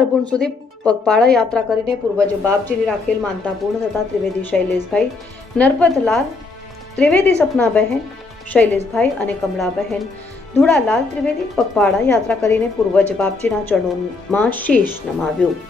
સરભુણ સુધી પગપાળા યાત્રા કરીને પૂર્વજ બાપજીની રાખેલ માનતા પૂર્ણ થતા ત્રિવેદી શૈલેષભાઈ, નરપતલાલ ત્રિવેદી, સપનાબહેન શૈલેષભાઈ અને કમલાબહેન ધુળાલાલ ત્રિવેદી પગપાળા યાત્રા કરીને પૂર્વજ બાપજીના ચરણોમાં શીશ નમાવ્યું.